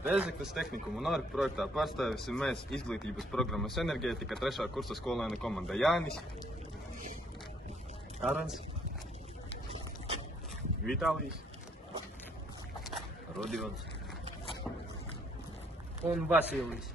Rēzeknes tehnikuma un ārka projektā pārstāvēsim mēs izglītības programmas enerģētika 3. kursa skolēnu komanda Jānis, Arons, Vitālijs, Rodions un Vasilijs.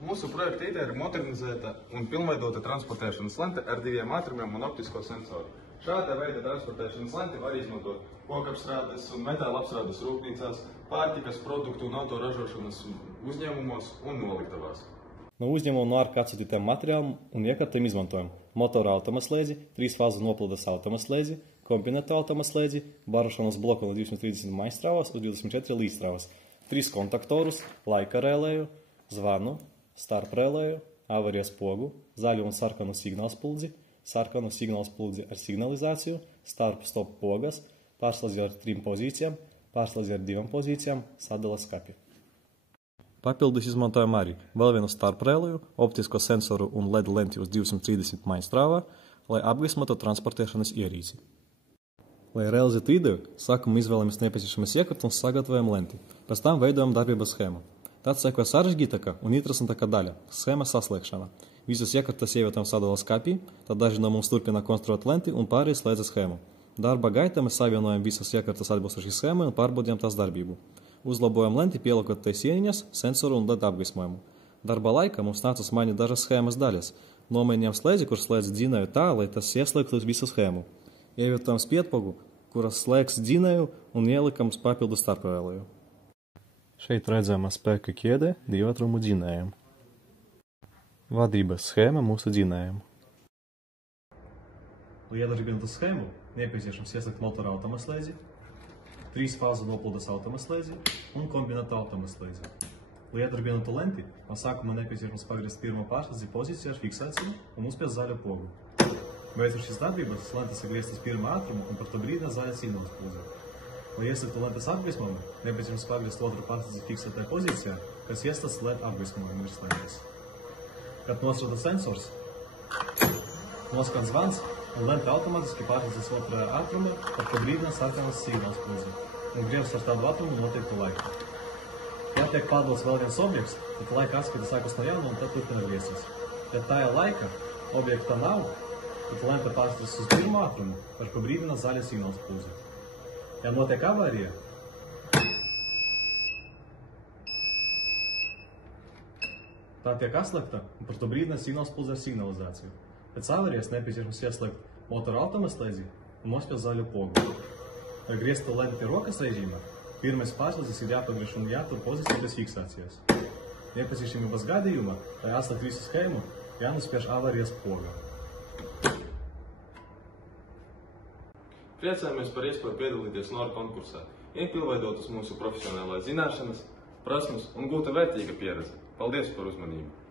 Mūsu projekta ideja ir modernizēta un pilnveidota transportēšanas lente ar 2 ātrumiem un optisko sensoru. Šāda veida transportēšanas lenti var izmantot kokapstrādes un metāla apstrādes rūpnīcās, pārtikas produktu un autoražošanas uzņēmumos un noliktavās. No uzņēmuma no ārka atsūtītiem materiāliem un iekārtiem izmantojam motora automaslēdzi, 3-fāzu noplūdes automaslēdzi, kombinētu automaslēdzi, barošanas bloku no 230 maistrāvas uz 24 līdzstrāvas, 3 kontaktorus, laika relēju, zvanu, starprelēju, avarijas pogu, zaļu un sarkanu signālspuldzi, sarkanu signālspuldzi ar signalizāciju, starp-stop pogas, pārslēdzi ar 3 pozīcijām, pārslēdzi ar 2 pozīcijām, sadalas skapi. Papildus izmantojam arī vēl vienu starprelēju, optisko sensoru un LED lenti uz 230 maistrāvā, lai apgaismotu transportēšanas ierīci. Lai realizētu ideju, sākumā izvēlamies nepieciešamas iekārtas un sagatavojam lenti, pēc tam veidojam darbības schēmu. Tad sekoja sarežģītāka un interesantāka daļa – schēmas saslēgšana. Visas iekārtas ievietojam sadalas skapī, tad daži no mums turpina konstruēt lenti un pārējie slēdza schēmu. Darba gaitā mēs savienojam visas iekārtas atbilstoši schēmai un pārbaudījam tās darbību. Uzlabojam lenti, pieliekot tai sieniņas, sensoru un LED apgaismojumu. Darba laikā mums nācās mainīt dažas schēmas daļas. Nomainījām slēdzi, kurš slēdz dzinēju tā, lai tas ieslēgtu visu schēmu. Ievietojam spiedpogu, kuras slēgs dzinēju un ielikam papildu starprelēju. Šeit redzama spēka ķēde 2 ātrumu dzinējiem. Vadības schēma mūsu dzinējiem. Lai iedarbinātu schēmu, nepieciešams ieslēgt motora automaslēdzi, 3-fāzu noplūdes automaslēdzi un kombinētu automaslēdzi. Lai iedarbinātu lenti, no sākuma nepieciešams pagriezt pirmo pārslēdzi pozīciju ar fiksāciju un uzspiest zaļo pogu. Veicot šīs darbības, lentes ir grieztas pirmā ātruma un par to brīdī zaļa signālspulze. Lai ieslēgtu lentes apgaismojumu, nepieciešams pagriezt otru pārslēdzi fiksētajā pozīcijā, kas iestājas LED apgaismojumu virs lentes. Kad nostrādā sensors, noskan zvans un lente automātiski pārslēdzas otrajā ātrumā, par ko brīdinās sarkanas signālspulze un griebs ar tādu ātrumu noteiktu laiku. Ja tiek pārdots vēl viens objekts, tad laika atskata sākas no jauna un tad turpina griezties. Ja tajā laika objekta nav, tad lente pārslēdzas uz pirmo ātrumu, par ko brīdinās zaļa signālspulze. Ja notiek avārija, tā tiek atslēgta un par to brīdinās signālspulze ar signalizāciju. Pēc avārijas nepieciešams ieslēgt motora automaslēdzi un nospiest zaļo pogu. Lai grieztu lenti rokas režīmā, pirmais pārslēdzis ir jāpagriež un jātur pozīcija bez fiksācijas. Nepieciešamības gadījumā, lai atslēgt visu schēmu, jānospiež avārijas poga. Priecājamies par iespēju piedalīties NOR konkursā, iepilnveidotas mūsu profesionālās zināšanas, prasmes un gūta vērtīga pieredze. Paldies par uzmanību!